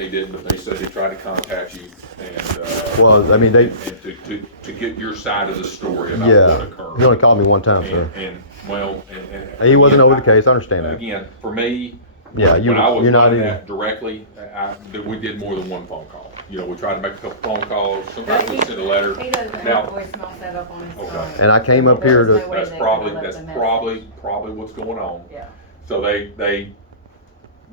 they didn't, but they said they tried to contact you and, Well, I mean, they, and to get your side of the story about yeah, what occurred. he only called me one time, sir. And well, He wasn't again, over the case, I understand that. Again, for me, Yeah, when I was you're not running even, that directly, we did more than one phone call. You know, we tried to make a couple phone calls, sometimes we send a letter. He doesn't have Now- a voicemail set up on his Okay. phone. and I came up here There's to, no way That's they probably, left that's a message. probably what's going on. Yeah. So they,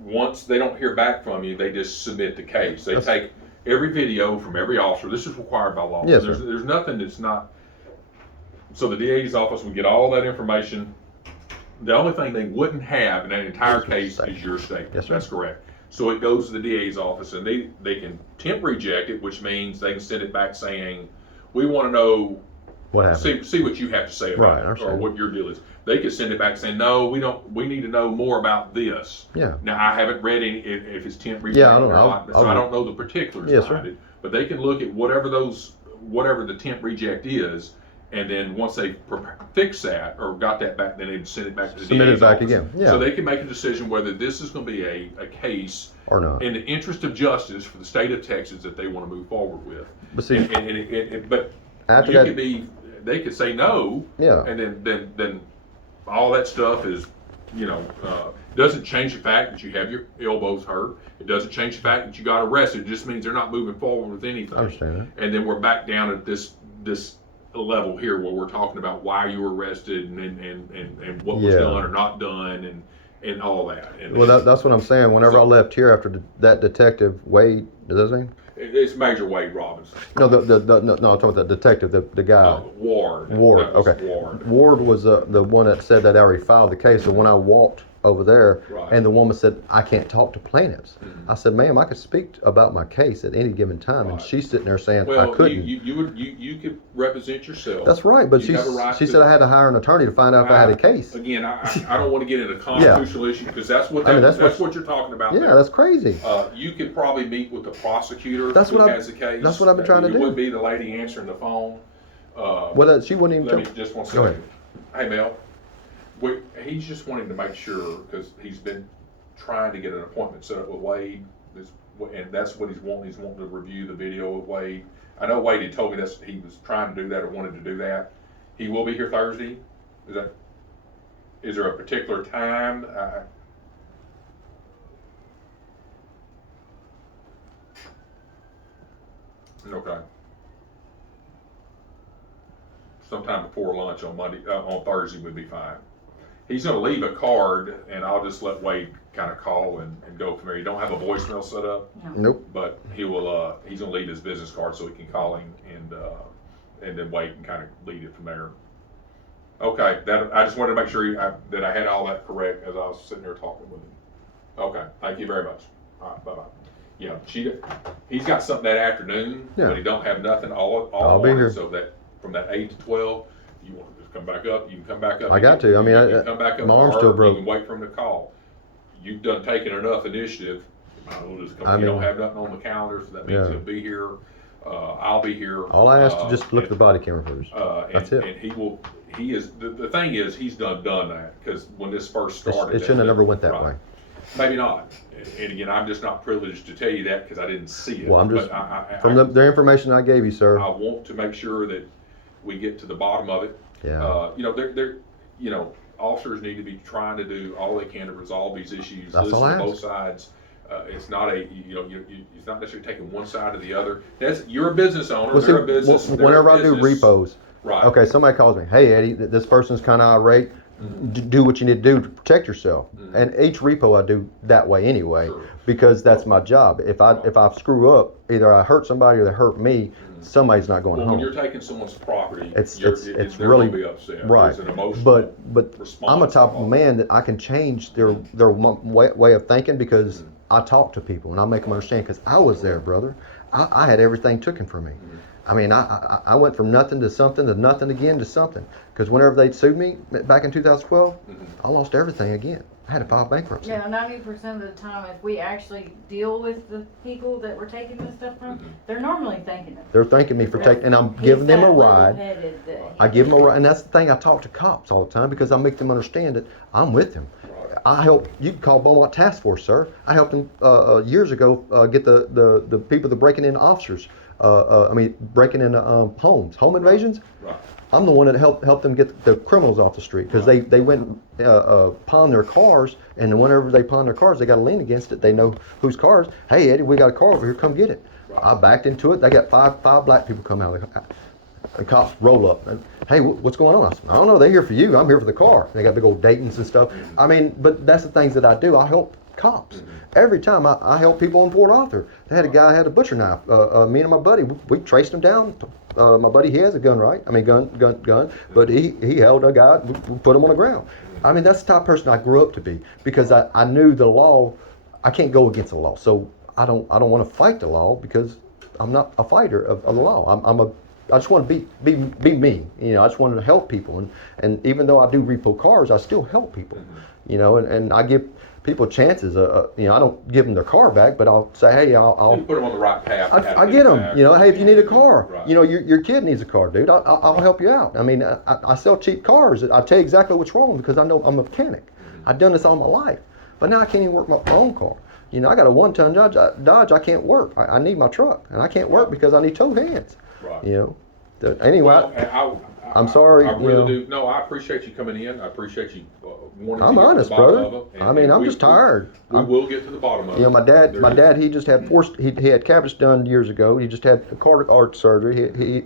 once they don't hear back from you, they just submit the case. They That's- take every video from every officer. This is required by law. Yes, There's, sir. there's nothing that's not, so the DA's office would get all that information. The only thing they wouldn't have in that entire case is your statement. Yes, sir. That's correct. So it goes to the DA's office and they can temp reject it, which means they can send it back saying, we want to know, what happened? see what you have to say Right, I about it, or understand. what your deal is. They could send it back saying, no, we need to know more about this. Yeah, Now, I haven't read any, if it's temp Yeah, I rejected don't or know. not, so I'll- I don't know the particulars Yes, behind sir. it. But they can look at whatever the temp reject is, and then once they fix that, or got that back, then they'd send it back to the Submit it DA's back office. again, yeah. So they can make a decision whether this is gonna be a case or not. in the interest of justice for the state of Texas that they wanna move forward with. But see, But after you that, could be, they could say no, yeah, and then all that stuff is, doesn't change the fact that you have your elbows hurt. It doesn't change the fact that you got arrested. It just means they're not moving forward with anything. I understand that. And then we're back down at this level here where we're talking about why you were arrested and what was Yeah. done or not done and all that. And Well, that's what I'm saying. Whenever I left here after that detective Wade, is that his name? it's Major Wade Robinson. No, no, I'm talking about the detective, the guy. Ward. Ward, That was okay. Ward. Ward was the one that said that I already filed the case. So when I walked over there, Right. and the woman said, I can't talk to plaintiffs. Mhm. I said, ma'am, I could speak about my case at any given time. And Right. she's sitting there saying, I Well, couldn't. you could represent yourself. That's right, but You have a right she to- said I had to hire an attorney to find out if I had a case. Again, I don't want to get into constitutional issue because that's what I mean, that's that's what you're talking about. Yeah, there. that's crazy. You could probably meet with the prosecutor That's who what has the case. that's what I've been trying to It do. would be the lady answering the phone. Well, she wouldn't even Let me tell. just one Go ahead. second. Hey Mel, he's just wanting to make sure because he's been trying to get an appointment set up with Wade, and that's what he's wanting. He's wanting to review the video of Wade. I know Wade had told me that he was trying to do that or wanted to do that. He will be here Thursday. Is there a particular time? Okay. Sometime before lunch on on Thursday would be fine. He's gonna leave a card and I'll just let Wade kind of call and go from there. You don't have a voicemail set up, Nope. but he will, he's gonna leave his business card so he can call him and then Wade can kind of lead it from there. Okay, I just wanted to make sure that I had all that correct as I was sitting there talking with him. Okay, thank you very much. All right, bye-bye. Yeah, he's got something that afternoon, Yeah. but he don't have nothing all I'll be morning, here. so that from that 8 to 12, you want to just come back up, you can come back up. I got to. I mean, You can come back up my arm's or still You broke. can wait for him to call. You've done taken enough initiative. You might as well just come. I You mean- don't have nothing on the calendar, so that means Yeah. he'll be here. I'll be here. All I asked is just look at the body camera footage. That's it. And he is, the thing is, he's done that, because when this first started. It shouldn't have never went that Right. way. Maybe not. And again, I'm just not privileged to tell you that because I didn't see it. Well, I'm just, But I from the information I gave you, sir. I want to make sure that we get to the bottom of it. Yeah. Officers need to be trying to do all they can to resolve these issues. That's all Listen I to both ask. sides. It's not it's not necessarily taking one side or the other. You're a business owner. Well, see, They're a business. they're a whenever I do business. repos, Right. okay, somebody calls me, hey Eddie, this person's kind of irate. Do what you need to do to protect yourself. And each repo I do that way anyway, Sure. because that's my job. If I screw up, either I hurt somebody or they hurt me, somebody's not going Well, when you're home. taking someone's property, It's they're really gonna be upset. right. It's an emotional But response. I'm a type of man that I can change their way of thinking because I talk to people and I make them understand. Because I was there, brother. I had everything taken from me. I mean, I went from nothing to something to nothing again to something. Because whenever they sued me back in 2012, I lost everything again. I had to file bankruptcy. Yeah, 90% of the time, if we actually deal with the people that we're taking this stuff from, they're normally thanking us. They're thanking me for taking, and I'm giving them a ride. I give them a ride, and that's the thing. I talk to cops all the time because I make them understand that I'm with them. I helped, you can call Beaumont Task Force, sir. I helped them years ago get the people that breaking in officers, breaking into homes, home invasions. Right. I'm the one that helped them get the criminals off the street because they went pawn their cars, and then whenever they pawn their cars, they got a lien against it. They know whose cars. Hey, Eddie, we got a car over here. Come get it. Right. I backed into it. They got five black people come out. The cops roll up and, hey, what's going on? I said, I don't know. They're here for you. I'm here for the car. They got big old Daytons and stuff. I mean, but that's the things that I do. I help cops. Every time I help people in Port Arthur. They had a guy had a butcher knife. Me and my buddy, we traced him down. My buddy, he has a gun, right? I mean, gun. But he held a guy. We put him on the ground. I mean, that's the type of person I grew up to be because I knew the law. I can't go against the law, so I don't want to fight the law because I'm not a fighter of the law. I just want to be me. You know, I just want to help people, and even though I do repo cars, I still help people. You know, and I give people chances. You know, I don't give them their car back, but I'll say, hey, I'll You put them on the right path. I get them. You know, hey, if you need a car, Right. you know, your kid needs a car, dude. I'll help you out. I mean, I sell cheap cars. I tell you exactly what's wrong because I know I'm a mechanic. I've done this all my life, but now I can't even work my own car. You know, I got a 1-ton Dodge. I can't work. I need my truck, and I can't work because I need tow hands. Right. You know. Anyway, Well, I'm sorry, I really you know. do. No, I appreciate you coming in. I appreciate you wanting I'm to get honest, to the bottom brother. of it. I mean, I'm we- just tired. We will get to the bottom of it. You know, my There is- dad, he just had he had cavities done years ago. He just had cardiac arch surgery.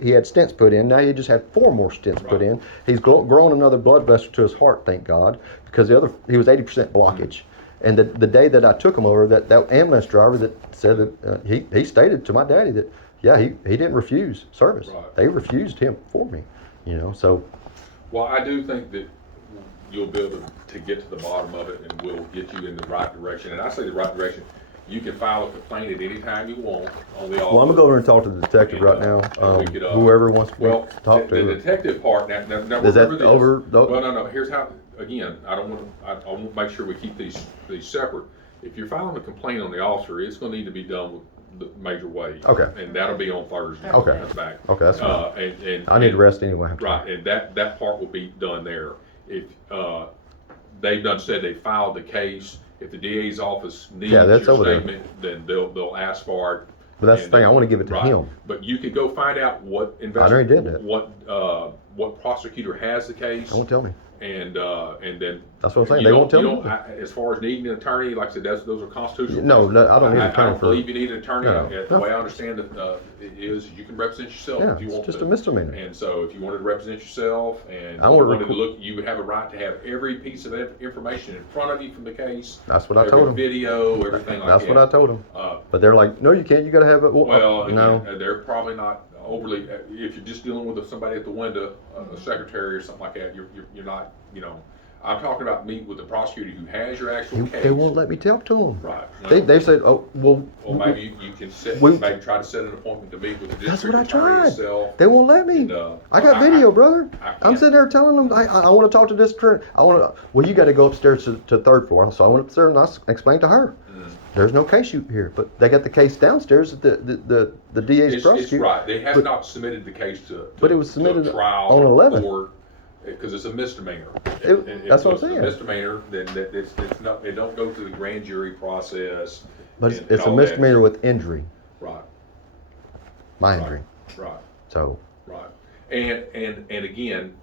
He had stents put in. Now he just had 4 more stents put in. He's grown another blood vessel to his heart, thank God, because he was 80% blockage. And the day that I took him over, that ambulance driver that said that he stated to my daddy that he didn't refuse service. Right. They refused him for me. You know, so Well, I do think that you'll be able to get to the bottom of it, and we'll get you in the right direction. And I say the right direction. You can file a complaint at any time you want on the office. well, I'm gonna go over and talk to the detective right now. And we could, Whoever wants to Well, talk the to. detective part now Is that remember this. over? Well, no. Here's how. Again, I want to make sure we keep these separate. If you're filing a complaint on the officer, it's going to need to be done with the Major Wade. Okay. And that'll be on Thursday. Okay. That's back. Okay, that's fine. And I need to rest anyway. Right, and that part will be done there. If they've done said they filed the case, if the DA's office needs that's your over there. statement, then they'll ask for it. But that's the And thing. I want to give it to right. him. But you could go find out what already did that. what prosecutor has the case, They won't tell me. and then That's what I'm saying. you They don't- won't tell you me. don't- As far as needing an attorney, like I said, those are constitutional. No, I don't need an I attorney don't for. believe you need an attorney. No, The no. way I understand it is you can represent yourself Yeah, if you it's want just to. a misdemeanor. And so if you wanted to represent yourself and I you wanna wanted to requ- look, you would have a right to have every piece of information in front of you from the case. That's what I every told him. video, everything like That's that. what I told him. Uh, But they're like, no, you can't. You got to have it. well, no. again, they're probably not overly. If you're just dealing with somebody at the window, a secretary or something like that, you're not. You know, I'm talking about meeting with the prosecutor who has your actual case. They won't let me talk to them. Right. They said, oh, well. Or maybe you can maybe try to set an appointment to meet with the That's district what I attorney tried. itself. They won't let me. And, I got video, brother. I I'm can't- sitting there telling them, I want to talk to this attorney. I want to. Well, you got to go upstairs to the 3rd floor. So I went upstairs and I explained to her. There's no case here, but they got the case downstairs at the DA's It's prosecutor. right. They have But- not submitted the case to But it was submitted to a trial on 11th. court because it's a misdemeanor. That's what I'm If saying. it's a misdemeanor, then it's not. They don't go through the grand jury process. But and it's a all that. misdemeanor with injury, Right. my Right. injury. Right. So Right. And again,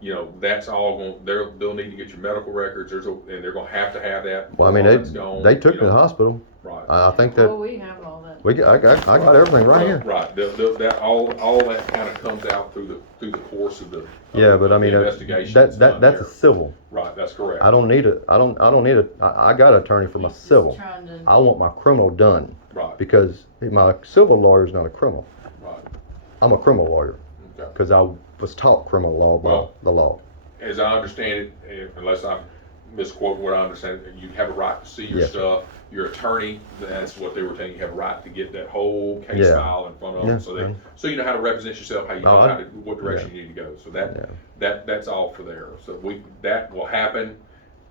you know, that's all going. They'll need to get your medical records. And they're going to have that. well, I mean, before it's gone, they took you me to the know. hospital. Right. I think Oh, that we have all that. I got everything right here. Right. That all that kind of comes out through the course of the Yeah, but I mean, investigation. that's a civil. Right. That's correct. I don't need a. I don't need a. I got an attorney for my He's civil. trying to- I want my criminal done Right. because my civil lawyer is not a criminal. Right. I'm a criminal lawyer Okay. because I was taught criminal law by Well- the law. As I understand it, unless I'm misquoting what I understand, you have a right to see your Yes. stuff. Your attorney, that's what they were telling you, have a right to get that whole case Yeah. file in front of Yeah, them, so you know how to represent yourself, how you No, know I- how to, what direction you need to go. So that's all for there. So that will happen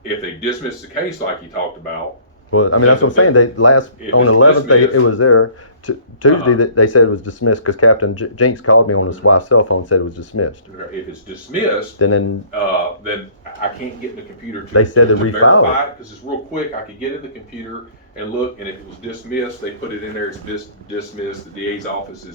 if they dismiss the case like you talked about. Well, I mean, that's what I'm saying. They If on the it's 11th, it dismissed- was there. Tuesday, Uh-huh. they said it was dismissed because Captain Jinks called me on his wife's cell phone and said it was dismissed. If it's dismissed, Then then I can't get in the computer to. They said to refile verify it, cause it's real quick, I could get in the computer and look, and if it was dismissed, they put it in there, it's dismissed, the DA's office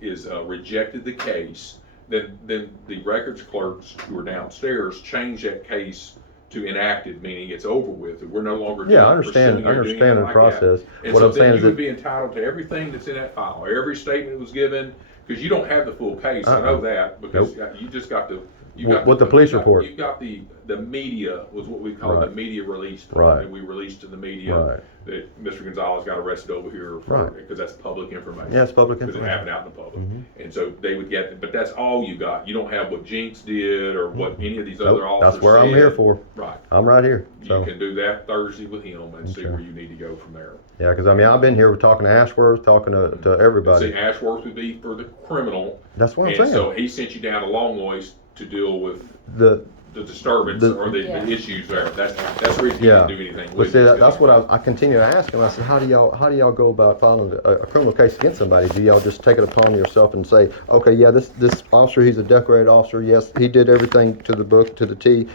is rejected the case, then the records clerks who are downstairs change that case to inactive, meaning it's over with, we're no longer. Yeah, I understand the process. And What so I'm saying then is you would that, be entitled to everything that's in that file, every statement was given, because you don't have the full case, I know that, because you just got the, you got. With the police report. You got the media, was what we call the Right. media release. Right. That we released to the media. Right. That Mr. Gonzalez got arrested over here for, because that's public information. yeah, it's public Because it information. happened out in the public. And so they would get, but that's all you got. You don't have what Jinx did or what any of these Nope, other officers that's where I'm said. here for. Right. I'm right here, You so. can do that Thursday with him and see Okay. where you need to go from there. Yeah, because I mean, I've been here talking to Ashworth, talking to everybody. See, Ashworth would be for the criminal. That's what I'm And so saying. he sent you down to Longlois to deal with The, the disturbance or the Yeah. issues there. That's the reason you Yeah. didn't do anything but with see, it. that's what I continue to ask him. I said, how do y'all go about filing a criminal case against somebody? Do y'all just take it upon yourself and say, okay, yeah, this officer, he's a decorated officer. Yes, he did everything to the book, to the T.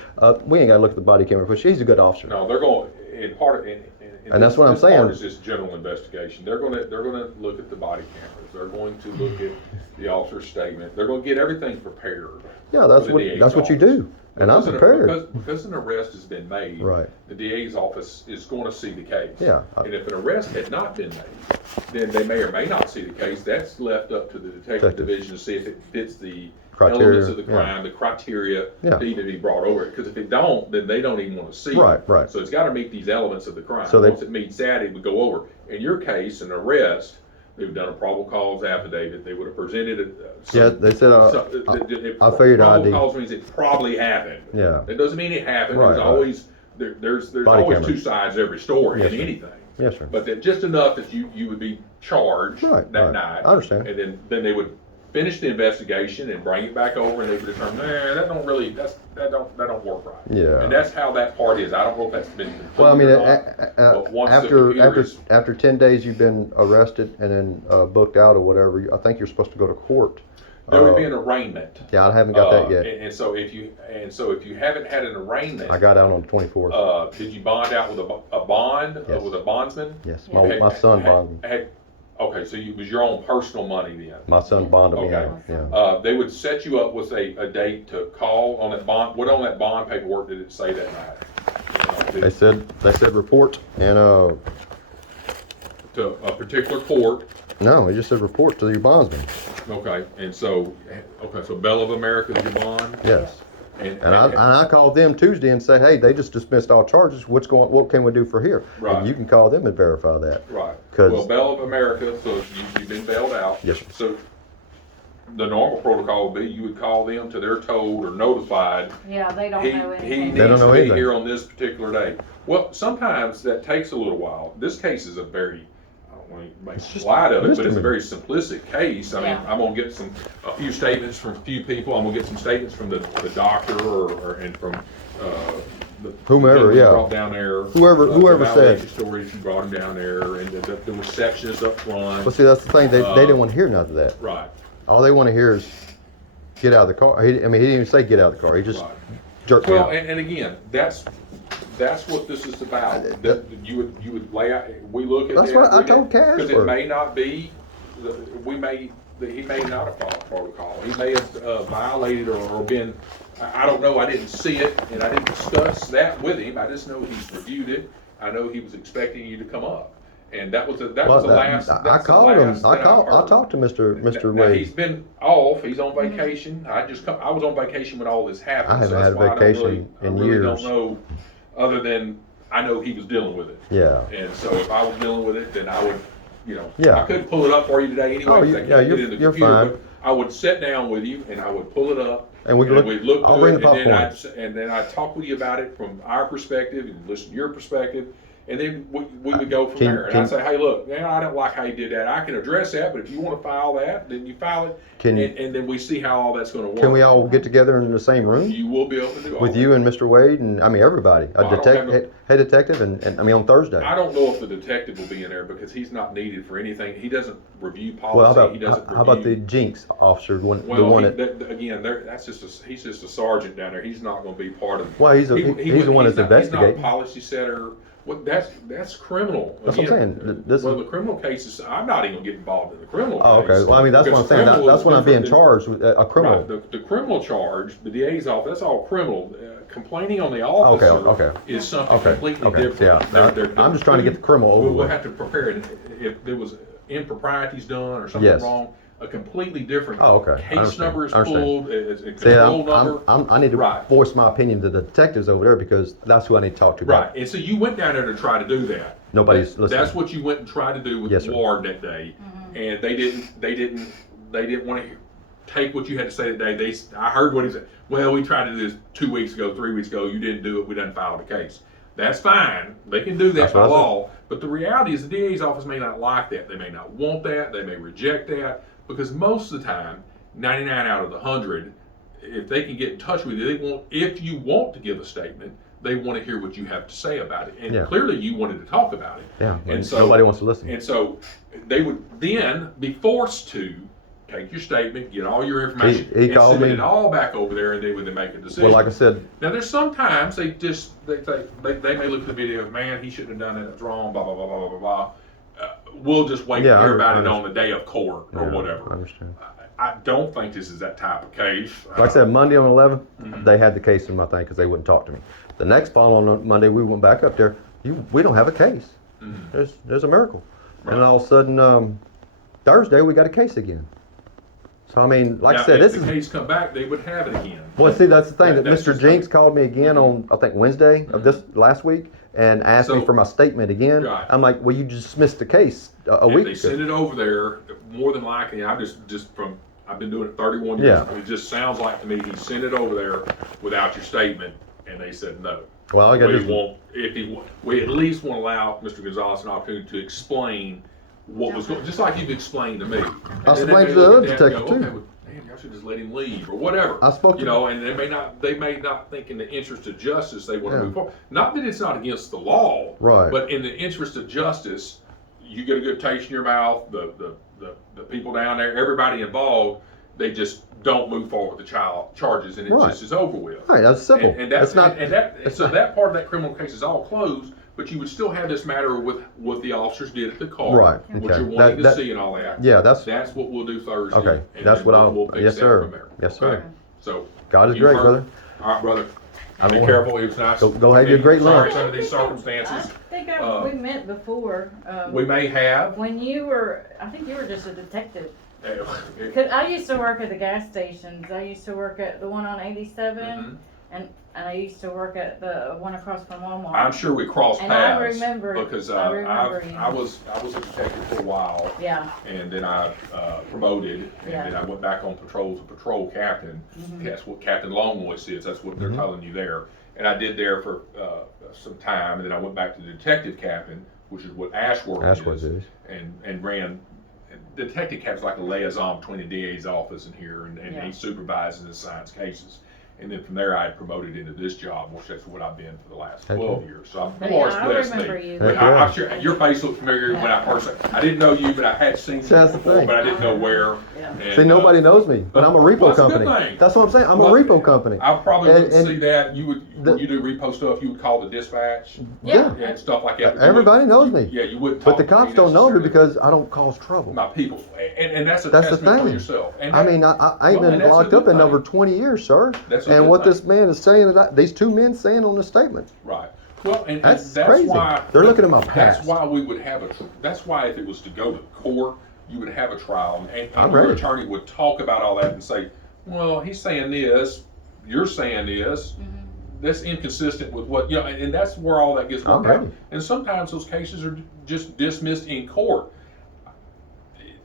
We ain't got to look at the body camera footage. He's a good officer. No, they're going, in part, And that's what I'm this part saying. is just general investigation. They're gonna look at the body cameras. They're going to look at the officer's statement. They're gonna get everything prepared. Yeah, that's for the DA's what you office. do. And I'm prepared. Because an arrest has been made. Right. The DA's office is gonna see the case. Yeah. And if an arrest had not been made, then they may or may not see the case. That's left up to the detective division to see if it fits the Criteria, elements of the yeah. crime, the criteria Yeah. need to be brought over it. Because if it don't, then they don't even wanna see it. Right. So it's gotta meet these elements of the crime. So they- Once it meets that, it would go over. In your case, an arrest, they've done a probable cause affidavit, they would have presented it. Yeah, they said, I figured ID. Probable cause means it probably happened. Yeah. It doesn't mean it happened, Right, there's right. always, there's Body always cameras. two sides to every story Yes, in sir. anything. Yes, sir. But that just enough that you would be charged Right, that right. night. I understand. And then they would finish the investigation and bring it back over and they would determine, that don't really, that don't work right. Yeah. And that's how that part is. I don't know if that's been completed Well, I mean, or not, but once the computer is- after 10 days you've been arrested and then booked out or whatever, I think you're supposed to go to court. There would be an arraignment. Yeah, I haven't got that yet. And so if you haven't had an arraignment, I got out on the 24th. did you bond out with a bond, Yes. with a bondsman? Yes, Yeah. my son bonded. Okay, so it was your own personal money then? My son bonded me Okay. out. Yeah. They would set you up with a date to call on that bond. What on that bond paperwork did it say that night? They said report and To a particular court. no, it just said report to your bondsman. Okay, so Bell of America is your bond? Yes. And And I called them Tuesday and said, hey, they just dismissed all charges. What can we do for here? Right. And you can call them and verify that. Right. 'Cause- Well, Bell of America, so you've been bailed out. Yes, sir. So the normal protocol would be you would call them till they're told or notified, Yeah, they don't he know needs anything. They don't to know be anything. here on this particular day. Well, sometimes that takes a little while. This case is a very, I don't want to make just light of it, but it's a misdemeanor. very simplistic case. I mean, Yeah. I'm gonna get a few statements from a few people. I'm gonna get some statements from the doctor and from, the Whomever, gentleman you yeah. brought down there. Whoever the said. validation stories, you brought him down there, and the receptionist up front. Well, see, that's the thing. They didn't want to hear none of that. Right, All they want to hear is get out of the car. He didn't even say get out of the car. He just right. jerked me Well, out. and again, that's what this is about. That you would lay out, we look at. That's what I told Casper. Because it may not be, he may not have followed protocol. He may have violated or been, I don't know, I didn't see it, and I didn't discuss that with him. I just know he's reviewed it. I know he was expecting you to come up. And that was the last. I called him. I talked to Mr. Now, Wade. he's been off. He's on vacation. I was on vacation when all this happened. I haven't so that's had a why vacation I in really years. don't know, other than I know he was dealing with it. Yeah. And so if I was dealing with it, then I would, Yeah. I couldn't pull it up for you today anyway. Oh, 'cause I yeah, can't get you're- in the you're computer, fine. but I would sit down with you and I would pull it up. And we'd look- we'd look I'll through bring it, the and then popcorn. I'd talk with you about it from our perspective and listen to your perspective. and then we would go from Can- there. And can- I'd say, hey, look, I don't like how you did that. I can address that, but if you want to file that, then you file it, and then we see how all that's going to work. Can we all get together in the same room? You will be able to do all With that. you and Mr. Wade and, I mean, everybody, Well, I don't have no- head detective and, I mean, on Thursday. I don't know if the detective will be in there because he's not needed for anything. He doesn't review policy. Well, He doesn't how about the review. Jinx officer, the one Well, that, again, he's just a sergeant down there. He's not going to be part of. well, he's the one that's investigating. He's not a policy setter. That's criminal. That's what I'm Again, saying. This well, is, the criminal cases, I'm not even gonna get involved in the criminal oh, case. okay. Well, I mean, that's what I'm Because saying. criminal That's is when I'm being different charged with a criminal. Right, the criminal charge, the DA's office, that's all criminal. Complaining on the officer okay. is something Okay, completely okay, different. yeah. They're I'm just trying to get the criminal over We'll with. have to prepare it. If there was improprieties done or something Yes. wrong, a completely different Oh, okay. I case understand. number is I understand. pulled, it's a See, control number. I need to Right. voice my opinion to the detectives over there because that's who I need to talk to. Right, and so you went down there to try to do that. Nobody's listening. That's what you went and tried to do with Yes, sir. Ward that day, and they didn't want to take what you had to say that day. I heard what he said. Well, we tried to do this 2 weeks ago, 3 weeks ago. You didn't do it. We didn't file the case. That's fine. They can do that That's by what I said. law. But the reality is the DA's office may not like that. They may not want that. They may reject that because most of the time, 99 out of the 100, if they can get in touch with you, if you want to give a statement, they want to hear what you have to say about it. And Yeah. clearly you wanted to talk about it. Yeah, And so, nobody wants to listen. And so they would then be forced to take your statement, get all your information, He and called send me. it all back over there, and they would then make a decision. Well, like I said, Now, there's sometimes they may look at the video, man, he shouldn't have done that, it's wrong, blah, blah, blah, blah, blah, blah, blah. We'll just wait Yeah, to hear I about it understand. on the day of court or yeah, I whatever. understand. I don't think this is that type of case. Like I said, Monday on 11th, Mhm. they had the case in my thing because they wouldn't talk to me. The next following Monday, we went back up there. We don't have a case. Mhm. There's a miracle. Right. And all of a sudden, Thursday, we got a case again. So, I mean, like Now, I said, if this the is. case come back, they would have it again. Well, see, that's the thing. That That's Mr. just Jinx like- called me again on, I think, Wednesday of this last week and asked me So- for my statement again. Right. I'm like, well, you dismissed the case a If week they ago. send it over there, more than likely, I've been doing it 31 years. Yeah. It just sounds like to me he sent it over there without your statement, and they said no. Well, all I got to do We at least want to allow Mr. Gonzalez an opportunity to explain what was going, just like you've explained to me. And then explained they to the look other at that and detective, go, too. okay, well, damn, y'all should just let him leave or whatever. I spoke to- You know, and they may not think in the interest of justice they want to Yeah. move forward. Not that it's not against the law, Right. but in the interest of justice, you get a good taste in your mouth. The people down there, everybody involved, they just don't move forward with the charges, and it Right. just is over with. Right, that's simple. And that's It's not. so that part of that criminal case is all closed, but you would still have this matter with what the officers did at the car, Right, what okay. you're wanting to That- see and all that. Yeah, that's That's what we'll do Thursday. okay. and That's then what we'll I'll. pick Yes, that sir. from there. Yes, Okay? sir. So God is you great, heard- brother. All right, brother. I Be won't- careful. It was nice. Go have you a great lunch. Sorry under these I circumstances. think Uh, we met before. We may have. When you were, I think you were just a detective. uh, 'Cause I used to work at the gas stations. I used to work at the one on 87, Mhm. and I used to work at the one across from Walmart. I'm sure we crossed And I paths remember- because I remember you. I was a detective for a while, Yeah. and then I promoted, and Yeah. then I went back on patrol as a patrol captain. Mhm. That's what Captain Longvoice is. That's what they're Mhm. telling you there. And I did there for some time, and then I went back to detective captain, which is what Ashworth Ashworth is, is. and ran. Detective captain's like a liaison between the DA's office and here, and Yeah. he supervises and assigns cases. And then from there, I had promoted into this job, which that's what I've been for the last Heck 12 years. So I'm But Lord's yeah, I blessed remember me. you. But Heck yeah. I'm sure your face looked familiar when I first. I didn't know you, but I had seen you That's the before, thing. but I didn't know where. Yeah. And, See, nobody knows me, but I'm a repo well, that's a good company. thing. That's what I'm saying. I'm a Well, repo company. I probably And- wouldn't and see that. You would the- when you do repo stuff. You would call the dispatch Yeah. and stuff like that. but you Everybody knows wouldn't- me. Yeah, you wouldn't. But the talk to cops don't know me necessarily. because I don't cause trouble. My people, and that's a That's the testament for thing. yourself. And I that- mean, I ain't well, been and that's a locked good up in thing. over 20 years, sir. That's a And good what thing. this man is saying, these two men saying on the statement, Right. Well, and that's that's crazy. why They're looking at my past. That's why we would have that's why if it was to go to court, you would have a trial, and I'm your ready. attorney would talk about all that and say, well, he's saying this, you're saying this. Mhm. That's inconsistent with what and that's where all that gets I'm worked out. ready. And sometimes those cases are just dismissed in court.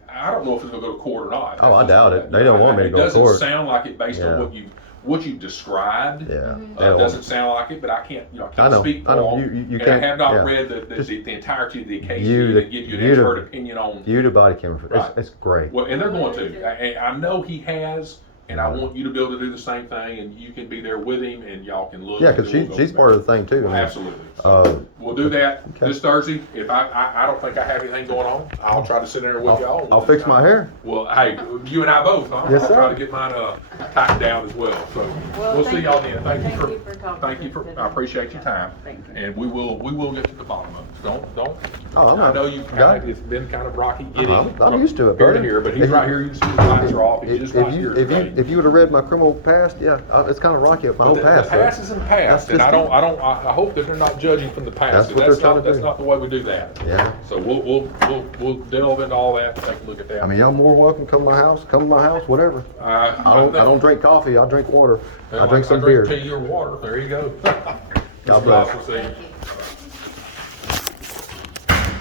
I don't know if it's going to go to court or not. Oh, I doubt it. They don't want me to go to court. It doesn't sound like it based Yeah. on what you described. Yeah. Doesn't sound like it, but I can't, I I can't know, speak for I know. them. You And can't. I have not yeah. read Just the entirety of the case view sheet the- and give you an view the- expert opinion on. View the body camera. Right. It's great. Well, and they're going to. And I know he has, and I want you to be able to do the same thing, and you can be there with him, and y'all can look. Yeah, and because then we'll go she's from part there. of the thing too. I mean, Absolutely. So Uh, we'll do that okay. this Thursday. If I don't think I have anything going on, I'll try to sit there with y'all. I'll fix my hair. Well, hey, you and I both, huh? Yes, I'll sir. try to get mine tightened down as well. So Well, we'll see y'all then. Thank you Thank you for talking. I appreciate your time. Thank you. And we will get to the bottom of it. Don't. Oh, I'm I not- know you got it. it's been kind of rocky getting. I'm used to it, Here to brother. here, but he's If you- right here. You can see the lights are off. He's just not here today. if you would have read my criminal past, yeah, it's kind of rocky up my But whole the past. so- past is in the past, and just I hope that they're not judging from the past. That's what they're trying to That's do. not the way we do that. Yeah. So we'll delve into all that, take a look at that. I mean, y'all more welcome. Come to my house. Come to my house. Whatever. I don't drink coffee. I drink water. I drink some beer. tea or water. There you go. God bless. We'll see you. Thank you.